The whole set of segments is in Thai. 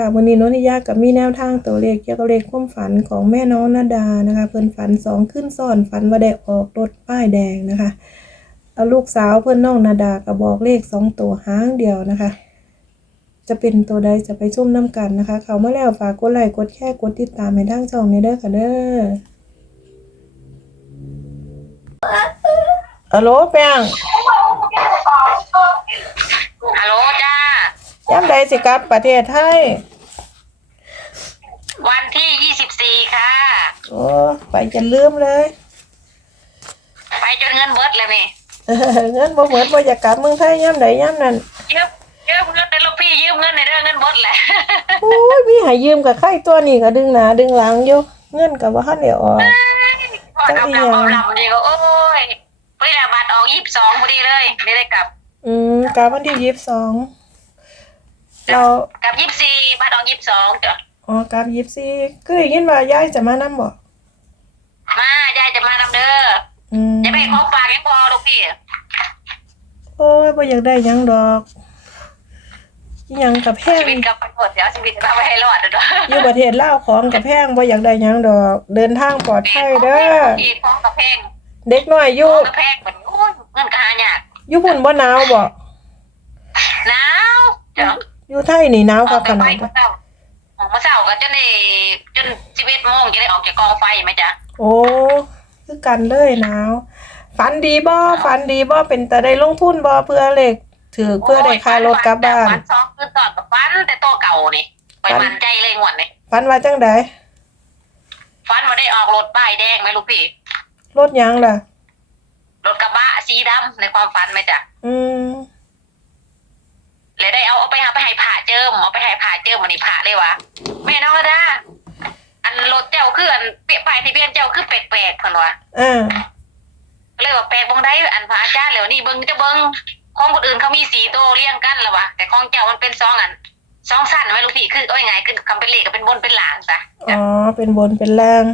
ค่ะวันนี้โนนิยากับมีแนวทางตัวเลขเกี่ยวกับเลขความฝันของแม่น้องนาดานะคะเพิ่นฝันสองขึ้นซ้อนฝันว่าได้ออกรถป้ายแดงนะคะเอาลูกสาวเพิ่นน้องนาดาก็บอกเลขสองตัวห้างเดียวนะคะ จะเป็นตัวใดจะไปชมน้ำกันนะคะ เขามาแล้วฝากกดไลค์กดแค่กดติดตามให้ทางช่องในเด้อค่ะเด้อฮัลโหลแป้งฮัลโหลจ้า ย้ำใดสิกลับประเทศไทยวันที่ยี่สิบสี่ค่ะ โอ้ไปจะลืมเลย ไปจนเงินเบิดแล้วนี่เออเงินบ่เหมือนบ่อยากกลับเมืองไทยย่ำใดย่ำนั้นยืมยืมเงินในลูกพี่ยืมเงินในเรื่องเงินเบิดแหละ โอ้ยมีให้ยืมกับใครตัวนี้ก็ดึงหน้าดึงหลังอยู่เงินก็บ่ทันได้ออก พอเอากลับเอาลำดีก็โอ้ยพอดีละบัตรออกยี่สิบสองพอดีเลย ไม่ได้กลับ อืมกลับวันที่ยี่สิบสอง เรากลับยี่สิบสี่บัตรออกยี่สิบสองจ้ะอ๋อกลับยี่สิบสี่ก็ได้ยินว่ายายจะมานำบ่มายายจะมานำเด้ออืมจะไปของฝากยังพอลูกพี่โอ้ยบ่อยากได้หยังดอกอิหยังกับแพงชีวิตกับไปหมดเดี๋ยวชีวิตจะไปให้รอดเด้ออยู่ประเทศลาวของกับแพงบ่อยากได้หยังดอก เดินทางปลอดภัยเด้อพี่ของกระเพงเด็กน้อยอขยู่องกระเพงเหมือนโอ้ยเงินกระหายากอยู่พุ่นบ่หนาวบ่หนาวจ้ะ อยู่ไทยนี่หนาวอคัอกกขจากไปนาดเมื่อเช้าออกมาเช้าก็จนได้จนชีวิตโมงจะได้ออกจากกองไฟไหมจ๊ะโอ้คือกันเลยหนาวฝันดีบ่ฝันดีบ่เป็นแต่ได้ลงทุนบ่เพื่อเลขถือเพื่อได้ค่ารถกลับบ้านฟันสองคืนก่อนกับฟันแต่โตวเก่านี่ไปมันใจเลยงวดนี่ฝันว่าจังไดฟันมาได้ออกรถป้ายแดงไหมลูกพี่รถหยังล่ะรถกระบะสีดำในความฝันไหมจ๊ะอืม เลยได้เอาเอาไปหาไปให้ผ่าเจิ มเอาไปให้ผ่าเจิมมันนี่ผ่าเลยวะแม่น้องระดาอันรถเจ้าคืออันเปียป้ายทะเบียนเจ้าคือแปลกๆคนวะอ่าเลยว่าแปลกบงได้อันพระอาจารย์เหลวนี่เบิ้งจะเบิ้งของคนอื่นเขามีสีโตวเรียงกันแล้ววะแต่ของเจ้ามันเป็นสองอันสองสั้นไหมลูกพี่คือเอายังไงคือคำเป็นเลขก็เป็นบนเป็นหลังจ้ะอ๋อเป็นบนเป็นล่าง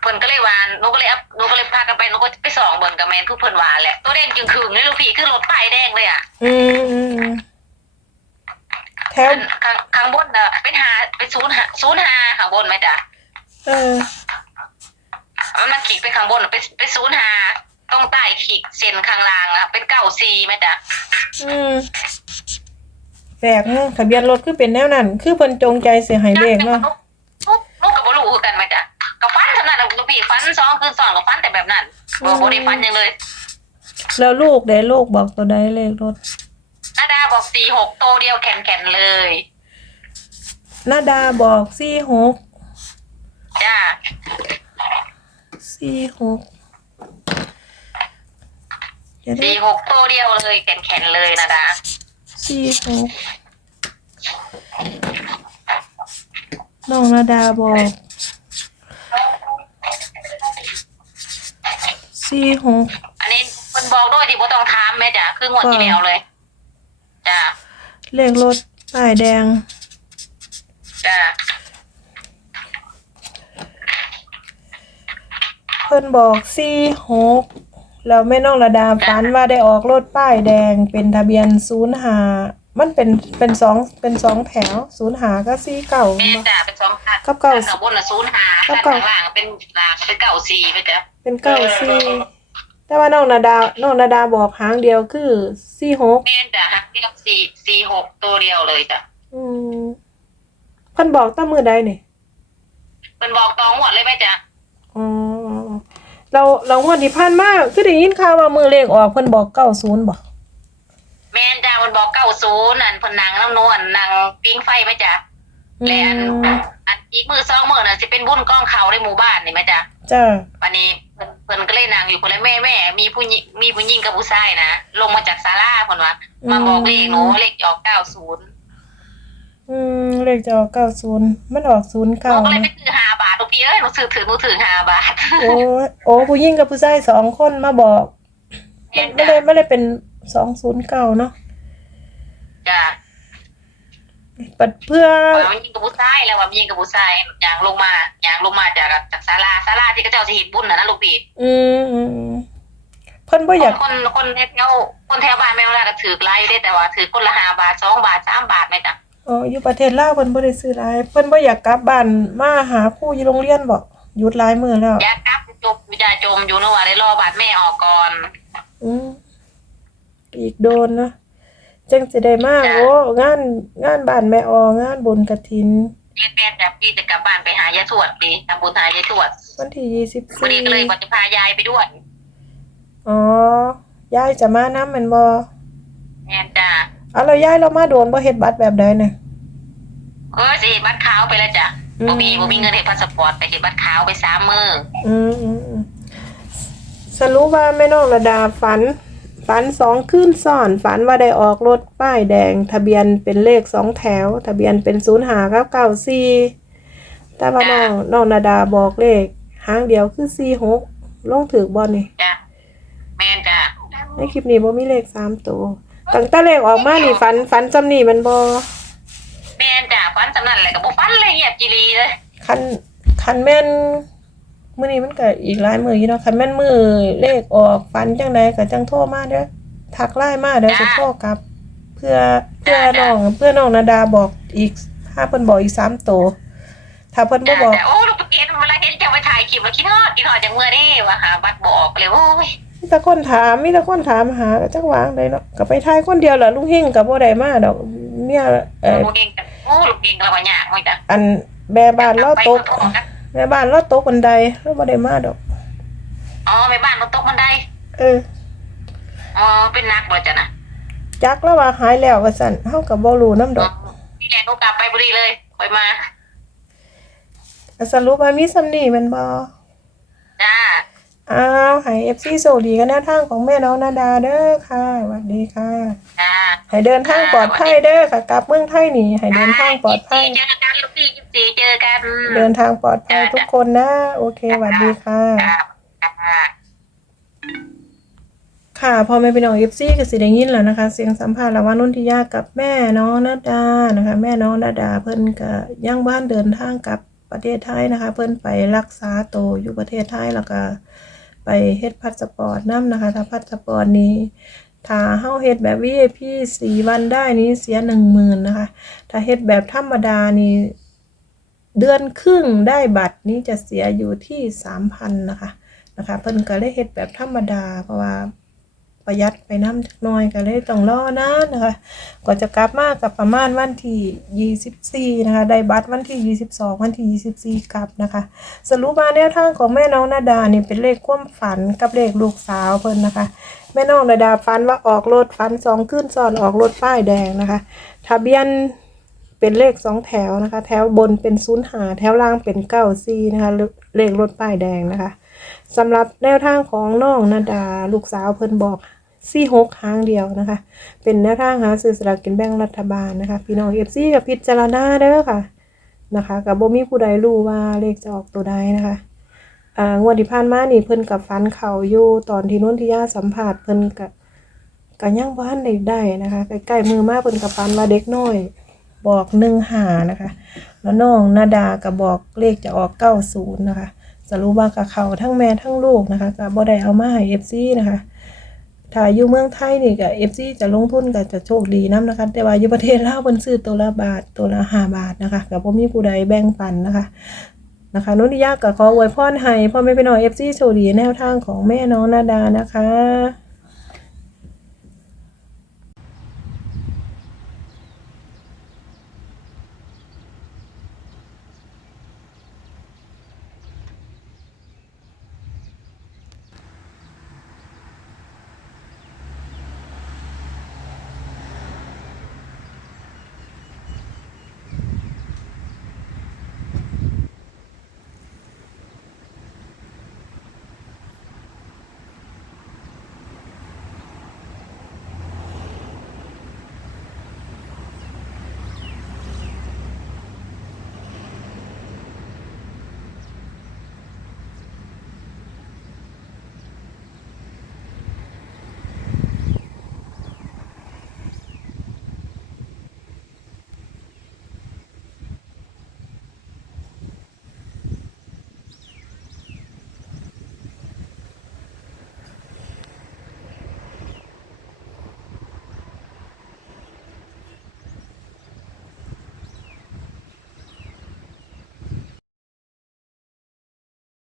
เพิ่นก็เลยว่าหนูก็เลยอัพหนูก็เลยพากันไปหนูก็ไปส่องเบิ่งกับแมนผู้เพิ่นว่าแหละตัวแดงจึงคืนเลยลูกพี่คือรถป้ายแดงเลยอะ อืมอืมอืม แถวอันข้างข้างบนน่ะเป็นหาเป็นศูนย์หาศูนย์หาข้างบนไหมจ๊ะเออ มันมันขีดไปข้างบนน่ะเป็นเป็นศูนย์หาตรงใต้ขีดเส้นข้างล่างอะ เป็นเก้าซีไหมจ๊ะอืมแปลกเนาะทะเบียนรถคือเป็นแนวนั้น คือเพิ่นจงใจเสียให้เลขเนาะนุกนุกกับบ่รู้คือกันไหมจ๊ะกับฟันเท่านั้นน่ะลูกพี่ฟันสองคืนสองกับฟันแต่แบบนั้นบ่บ่ได้ฟันหยังเลย แล้วลูกได้ลูกบอกตัวใดเลขรถนา ดาบอกสี่หกโตวเดียวแข็งๆเลยนาดาบอกสี่หกจ้าสี่หกจะได้สี่หกโตวเดียวเลยแข็งๆเลยนาดาสี่หกน้องนาดาบอกสี่หกอันนี้คนบอกด้วยที่บ่ต้องถามแม่จ้ะคืองวดที่แล้วเลยจ้ะ เลขรถป้ายแดง จ้ะเพิ่นบอกสี่หกแล้วแม่น้องระดาฝันว่าได้ออกรถป้ายแดงเป็นทะเบียนศูนย์หามันเป็นเป็นสองเป็นสองแถวศูนย์หาก็สี่เก่า แม่จ้ะเป็นสองพันกับเก้าข้างบนน่ะศูนย์ห้ากับข้างเก้าล่างเป็นล่างเป็นเก้าสี่แม่จ้ะเป็นเก้าสี่ แต่ว่าน้องนาดา น้องนาดาบอกหางเดียวคือสี่หกแม่จ้ะหักเดียวสี่สี่หกตัวเดียวเลยจ้ะอืมเพิ่นบอกตั้งมือใดนี่เป็นบอกตองหมดเลยแม่จ้ะอ๋อเราเรางวดที่ผ่านมาคือได้ยินข่าวว่ามือเลขออกเพิ่นบอกเก้าศูนย์บ่แม่จ้ะมันบอกเก้าศูนย์นั่นเพนนังน้ำนวลนางปิ้งไฟแม่จ้ะอืและอันมอันอีกมือสองมือน่ะจะเป็นบุญกองเขาในหมู่บ้านนี่แม่จ้ะจ้า วันนี้ เพิ่นเพิ่นก็เลยนั่งอยู่คนละแม่แม่ มีผู้หญิงมีผู้หญิงกับผู้ชายนะลงมาจากศาลาเพิ่นว่ามาบอกเลขหนูเลขออกเก้าศูนย์อืมเลขจะออกเก้าศูนย์มันออกศูนย์หนูเก้าก็เลยไปถือห้าบาททุกพี่เอ้ยหนูถือถือหนูถือห้าบาทโอ้ยโอ้ผู้หญิงกับผู้ชายสองคนมาบอกแม่นไม่จ้ะได้ไม่ได้เป็นสองศูนย์เก้าเนาะ จ้ะ ปัดเพื่อว่ามันยิงกับผู้ชายแล้วว่ามันยิงกับผู้ชายอย่างลงมาอย่างลงมาจากจากศาลาศาลาที่เขาเจ้าสิเฮ็ดบุญน่ะนะลูกพี่อืมอืมอืมเพิ่นบ่อยากคนคนแถวคนแถวบ้านแม่เวลาก็ถือไล่ได้แต่ว่าถือคนละห้าบาทสองบาทสามบาทไหมจ๊ะอ๋ออยู่ประเทศลาวเพิ่นบ่ได้ซื้อหลายเพิ่นบ่อยากกลับบ้านมาหาครูอยู่โรงเรียนบ่หยุดหลายมื้อแล้วอยากกลับจบอยาจมอยู่นะว่าได้รอบาทแม่ออกก่อนอืมอีกโดนเนาะ จังสิได้มาจ้ะ โอ้งานงานบ้านแม่อองานบุญกฐิน แม่แม่แบบพี่จะกลับบ้านไปหายายทวดดีทำบุญหายายทวดวันที่พอดีก็เลยบอก24จะพายายไปด้วยอ๋อยายจะมานำแม่นบ่แม่นจ้ะเอาแล้วยายเรามาโดนบ่เฮ็ดบัตรแบบใดน่ะเออสิบัตรขาวไปแล้วจ้ะอืม บ่มีบ่มีเงินให้พาสปอร์ตไปเก็บบัตรขาวไปสามมืออืมอืมอืมสรุปว่าแม่น้องระดาฝัน ฝันสองคืนซ้อน ฝันว่าได้ออกรถป้ายแดง ทะเบียนเป็นเลขสองแถว ทะเบียนเป็นศูนย์หาเก้าเก้าสี่แต่ว่าน้องน้องนาดาบอกเลขหางเดียวคือสี่หกลงถือบอลนี่จ้ะแม่นจ้ะในคลิปนี้บ่มีเลขสามตัวตั้งแต่เลขออกมานี่ฝันฝันจำนี่มันบอแม่นจ้ะฟันสำนันเลยกับบุฟันเลยเงียบจีรีเลยคันคันแม่น มื้อนี้มันก็อีกหลายมื้ออยู่เนาะคันแม่นมื้อเลขออกฝันจังใดก็จังโทรมาเด้อทักไลน์มาเดี๋ยวจะโทรกลับ เพื่อเพื่อน้องเพื่อน้องนาดาบอกอีกถ้าเพิ่นบอกอีกสามตัวถ้าเพิ่นบ่จ้ะบอกจ้ะโอ้ลูกเกดเวลาเห็นเจ้าไปถ่ายคลิปมาคิดฮอดคิดฮอดจังเมื่อนี่ว่าหาบัตรบออกเลยโอ้ยมีแต่คนถามมีแต่คนถามหาจักวางได้เนาะก็ไปทายคนเดียวล่ะลุงเฮงก็บ่ได้มาดอกเมียเอ่อลูกเองจ้ะโอ้ลูกเองเราบ่ยากมั้งจ้ะอันแม่บ้านเราตก ไปข้างนอนะแม่บ้านเราตกบันไดเราบ่ได้มาดอก อ๋อแม่บ้านเราตกบันได เออ อ๋อ เป็นนักบ่จ้ะนะจักแล้วว่าหายแล้วว่าซั่นเฮาก็บ่รู้นํดอกพี่แกหนูกลับไปบุรีเลยค่อยมาสรุปว่ามีซ้ำนี่แม่นบ่จ้าอ้าวให้ FC โชคดีกันแนวทางของแม่น้องนาดาเด้อค่ะสวัสดีค่ะจ้าให้เดินทางปลอดภัยเด้อค่ะ กลับเมืองไทยนี่ให้เดินทางปลอดภัยเจอกันลูกพี่ยิบสี่เจ อกัน เดินทางปลอดภัยทุกคนนะ โอเคสวัสดีค่ะจ้าจ้าค่ะพอไม่เป็นน้องเอฟซีก็สิได้ยินแล้วนะคะ เสียงสัมภาษณ์ระหว่างนุ่นทิยากับแม่น้องนาดานะคะ แม่น้องนาดาเพิ่นก็ย่างบ้านเดินทางกลับประเทศไทยนะคะ เพิ่นไปรักษาตัวอยู่ประเทศไทยแล้วก็ ไปเฮ็ดพาสปอร์ตนํนะคะถ้าพาสปอร์ตนี้ถ้าเฮาเฮ็ดแบบ VIP สี่วันได้นี้เสีย10,000นะคะ ถ้าเฮ็ดแบบธรรมดานี่ เดือนครึ่งได้บัตรนี้จะเสียอยู่ที่3,000นนะคะนะคะเพิ่นก็เลยเฮ็ดแบบธรรมดาเพราะว่าประหยัดไปน้ำจักน่อยก็เลยต้องรอนานะคะกว่าจะกลับมากับประมาณวันที่24นะคะได้บัตรวันที่22วันที่24กลับนะคะ สรุปมาแนวทางของแม่น้องนาดาเนี่ยเป็นเลขความฝันกับเลขลูกสาวเพิ่นนะคะ แม่น้องนาดาฝันว่าออกรถฝันสองขึ้นซ้อนออกรถป้ายแดงนะคะ ทะเบียน เป็นเลขสองแถวนะคะ แถวบนเป็นศูนย์หาแถวล่างเป็นเก้าซีนะคะเลขรถป้ายแดงนะคะสำหรับแนวทางของน้องนาดาลูกสาวเพิ่นบอกซี่หกหางเดียวนะคะ เป็นแนวทางหาซื้อสลากกินแบ่งรัฐบาลนะคะ พี่น้องเอฟซีกับพิจารณาเด้อค่ะนะคะกับบ่มีผู้ใดรู้ว่าเลขจะออกตัวใดนะคะอ่างวดที่ผ่านมานี่เพิ่นกับฟันเข่าอยู่ตอนที่นุ่นทิยาสัมผัสเพิ่นกับกับย่างบ้านได้ได้นะคะใกล้ๆมือมากเพิ่นกับฟันมาเด็กน้อย บอกหนึ่งหานะคะ แล้วน้องนาดากับบอกเลขจะออกเก้าศูนย์นะคะสรุปว่ากับเขาทั้งแม่ทั้งลูกนะคะกับบ่ได้เอามาให้เอฟซีนะคะถ้าอยู่เมืองไทยนี่ก็เอฟซีจะลงทุนก็จะโชคดีนํนะคะ แต่ว่าอยู่ประเทศลาวเพิ่นซื้อตัวละบาทตัวละห้าบาทนะคะก็บ่มีผู้ใดแบ่งปันนะคะนะคะนุนิยาก็ขออวยพรให้พ่อแม่พี่น้องเอฟซีโชคดีแนวทางของแม่น้องนาดานะคะ